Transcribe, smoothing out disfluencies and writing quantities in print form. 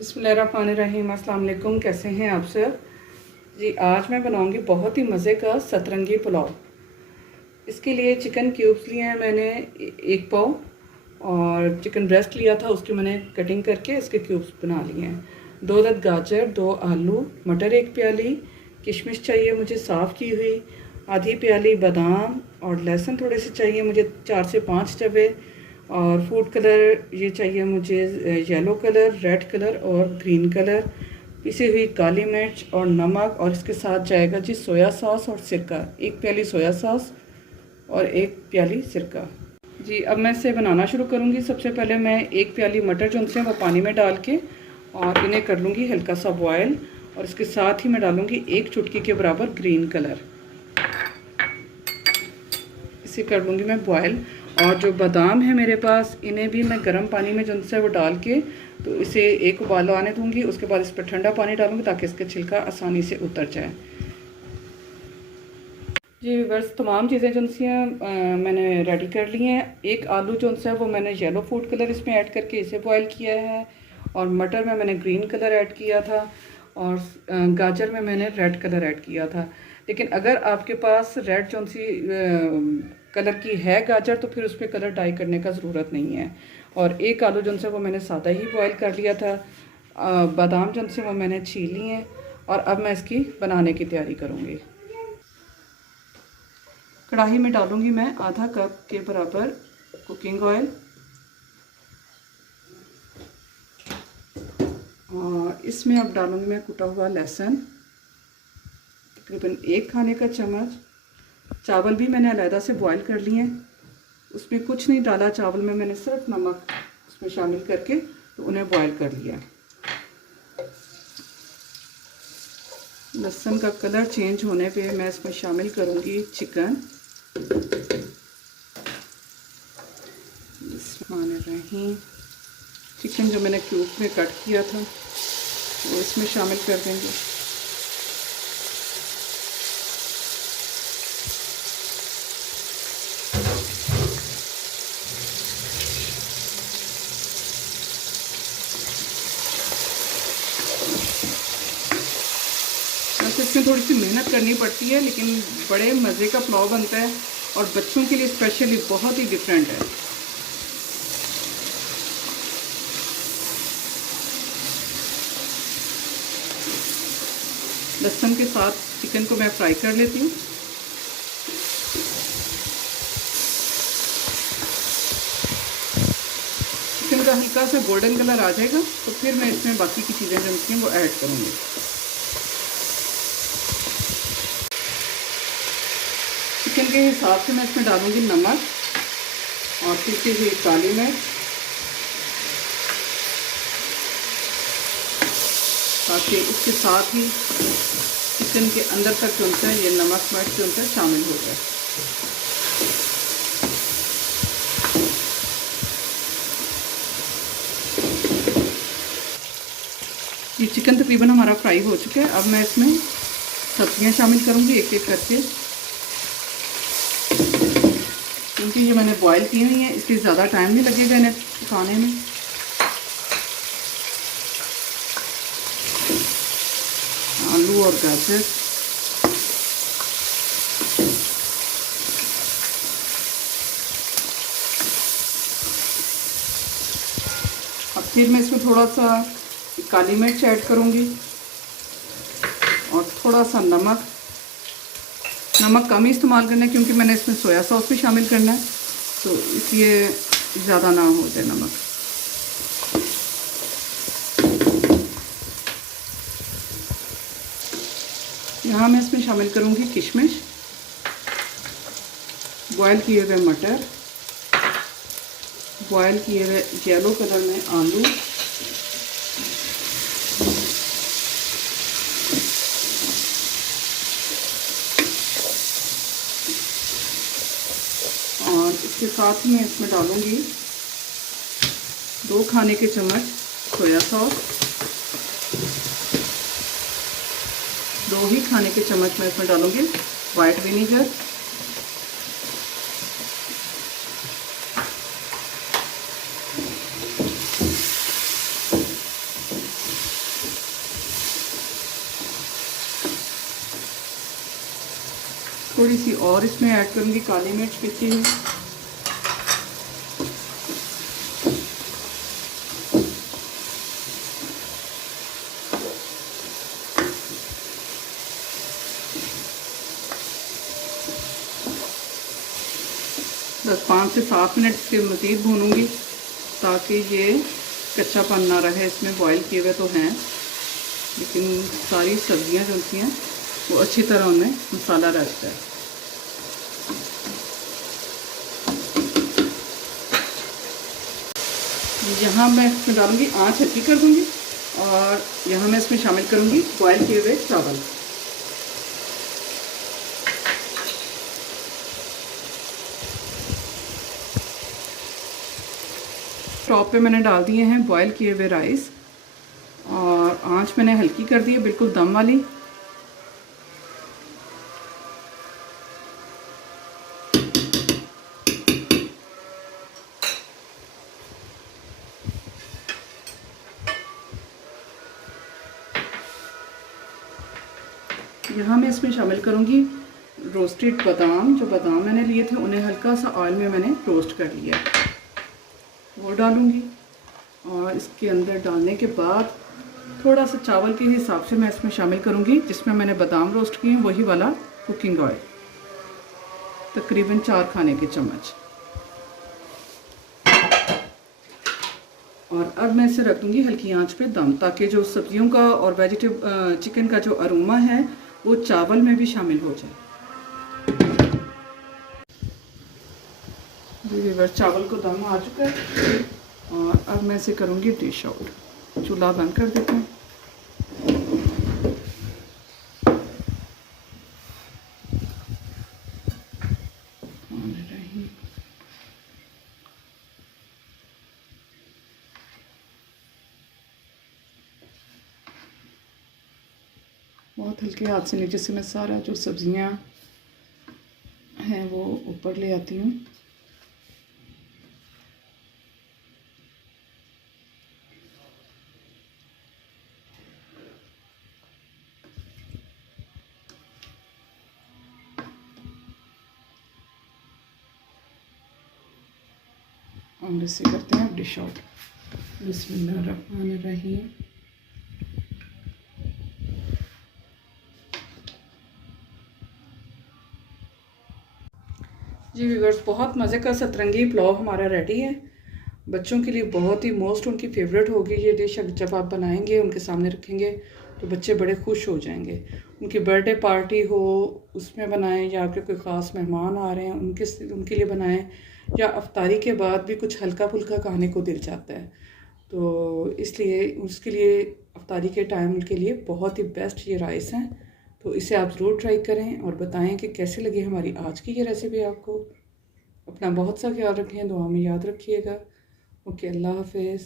बिस्मिल्लाहिर्रहमानिर्रहीम। अस्सलाम वालेकुम। कैसे हैं आप सब जी। आज मैं बनाऊंगी बहुत ही मज़े का सतरंगी पुलाव। इसके लिए चिकन क्यूब्स लिए हैं मैंने 1 पाव, और चिकन ब्रेस्ट लिया था, उसकी मैंने कटिंग करके इसके क्यूब्स बना लिए हैं। 2 अदद गाजर, 2 आलू, मटर 1 प्याली, किशमिश चाहिए मुझे साफ़ की हुई, आधी प्याली बादाम, और लहसुन थोड़े से चाहिए मुझे 4 से 5 डब्बे, और फूड कलर ये चाहिए मुझे येलो कलर, रेड कलर और ग्रीन कलर, पिसी हुई काली मिर्च और नमक, और इसके साथ जाएगा जी सोया सॉस और सिरका। 1 प्याली सोया सॉस और 1 प्याली सिरका जी। अब मैं इसे बनाना शुरू करूँगी। सबसे पहले मैं 1 प्याली मटर जो उनसे वो पानी में डाल के और इन्हें कर लूँगी हल्का सा बॉयल, और इसके साथ ही मैं डालूँगी 1 चुटकी के बराबर ग्रीन कलर। इसे कर लूँगी मैं बॉयल। और जो बादाम है मेरे पास, इन्हें भी मैं गर्म पानी में जो उनसे वो डाल के तो इसे एक उबाल आने दूँगी। उसके बाद इस पर ठंडा पानी डालूँगी ताकि इसका छिलका आसानी से उतर जाए जी। बस तमाम चीज़ें जो सी मैंने रेडी कर ली हैं। 1 आलू जो है वो मैंने येलो फूड कलर इसमें ऐड करके इसे बॉयल किया है, और मटर में मैंने ग्रीन कलर ऐड किया था, और गाजर में मैंने रेड कलर ऐड किया था। लेकिन अगर आपके पास रेड जो सी कलर की है गाजर, तो फिर उस पर कलर डाई करने का ज़रूरत नहीं है। और 1 आलू जो है वो मैंने सादा ही बॉयल कर लिया था। बादाम जो से वो मैंने छील लिए हैं, और अब मैं इसकी बनाने की तैयारी करूँगी। कढ़ाई में डालूँगी मैं आधा कप के बराबर कुकिंग ऑयल, और इसमें अब डालूँगी मैं कुटा हुआ लहसुन तकरीबन 1 खाने का चम्मच। चावल भी मैंने अलहदा से बॉईल कर लिए हैं, उसमें कुछ नहीं डाला चावल में, मैंने सिर्फ नमक उसमें शामिल करके तो उन्हें बॉईल कर लिया। लहसुन का कलर चेंज होने पे मैं इसमें शामिल करूँगी चिकन। चिकन जो मैंने क्यूब में कट किया था वो इसमें शामिल कर देंगे। वैसे इसमें थोड़ी सी मेहनत करनी पड़ती है, लेकिन बड़े मज़े का पुलाव बनता है, और बच्चों के लिए स्पेशली बहुत ही डिफरेंट है। लहसुन के साथ चिकन को मैं फ्राई कर लेती हूँ। चिकन का हल्का सा गोल्डन कलर आ जाएगा तो फिर मैं इसमें बाकी की चीज़ें जो हैं वो ऐड करूँगी। चिकन के हिसाब से मैं इसमें डालूँगी नमक और पिसी हुई काली मिर्च, ताकि इसके साथ ही चिकन के अंदर तक जो है ये नमक मिर्च जो है शामिल हो जाए। ये चिकन तकरीबन हमारा फ्राई हो चुका है। अब मैं इसमें सब्जियां शामिल करूँगी एक एक करके, क्योंकि ये मैंने बॉईल की हुई है इसलिए ज़्यादा टाइम नहीं लगेगा इन्हें पकाने में। आलू और गाजर, अब फिर मैं इसमें थोड़ा सा काली मिर्च ऐड करूँगी और थोड़ा सा नमक। नमक कम ही इस्तेमाल करना है क्योंकि मैंने इसमें सोया सॉस भी शामिल करना है, तो इसलिए ज़्यादा ना हो जाए नमक। यहाँ मैं इसमें शामिल करूँगी किशमिश, बॉयल किए हुए मटर, बॉयल किए हुए येलो कलर में आलू, और इसके साथ में इसमें डालूँगी 2 खाने के चम्मच सोया सॉस, 2 ही खाने के चम्मच मैं इसमें डालूँगी वाइट विनीगर, थोड़ी सी और इसमें ऐड करूँगी काली मिर्च पीसी हुई। बस 5 से 7 मिनट इसके मज़ीद भूनूंगी ताकि ये कच्चापन ना रहे। इसमें बॉईल किए हुए तो हैं, लेकिन सारी सब्जियां जो होती हैं वो अच्छी तरह उनमें मसाला रच जाए। यहाँ मैं इसमें डालूँगी, आँच हल्की कर दूँगी, और यहाँ मैं इसमें शामिल करूँगी बॉयल किए हुए चावल। टॉप पे मैंने डाल दिए हैं बॉयल किए हुए राइस, और आँच मैंने हल्की कर दी है, बिल्कुल दम वाली। यहाँ मैं इसमें शामिल करूँगी रोस्टेड बादाम। जो बादाम मैंने लिए थे उन्हें हल्का सा ऑयल में मैंने रोस्ट कर लिया, वो डालूँगी। और इसके अंदर डालने के बाद थोड़ा सा चावल के हिसाब से मैं इसमें शामिल करूँगी, जिसमें मैंने बादाम रोस्ट किए हैं वही वाला कुकिंग ऑयल, तकरीबन 4 खाने के चम्मच। और अब मैं इसे रख दूँगी हल्की आंच पे दम, ताकि जो सब्जियों का और चिकन का जो अरोमा है वो चावल में भी शामिल हो जाए। व्यूअर्स, चावल को दम आ चुका है, और अब मैं इसे करूँगी डिश आउट। चूल्हा बंद कर देते हैं। बहुत हल्के हाथ से नीचे से मैं सारा जो सब्जियां हैं वो ऊपर ले आती हूँ। और इसे करते हैं डिश आउट। बिस्मिल्लाहिर्रहमानिर्रहीम। जी व्यूअर्स, बहुत मज़े का सतरंगी पुलाव हमारा रेडी है। बच्चों के लिए बहुत ही मोस्ट उनकी फेवरेट होगी ये डिश। जब आप बनाएंगे, उनके सामने रखेंगे तो बच्चे बड़े खुश हो जाएंगे। उनकी बर्थडे पार्टी हो उसमें बनाएं, या आपके कोई ख़ास मेहमान आ रहे हैं उनके लिए बनाएं, या अफ्तारी के बाद भी कुछ हल्का फुल्का खाने को दिल चाहता है, तो इसलिए उसके लिए अफ्तारी के टाइम के लिए बहुत ही बेस्ट ये राइस हैं। तो इसे आप ज़रूर ट्राई करें और बताएं कि कैसे लगी हमारी आज की ये रेसिपी आपको। अपना बहुत सा ख्याल रखें, दुआ में याद रखिएगा। ओके, अल्लाह हाफिज़।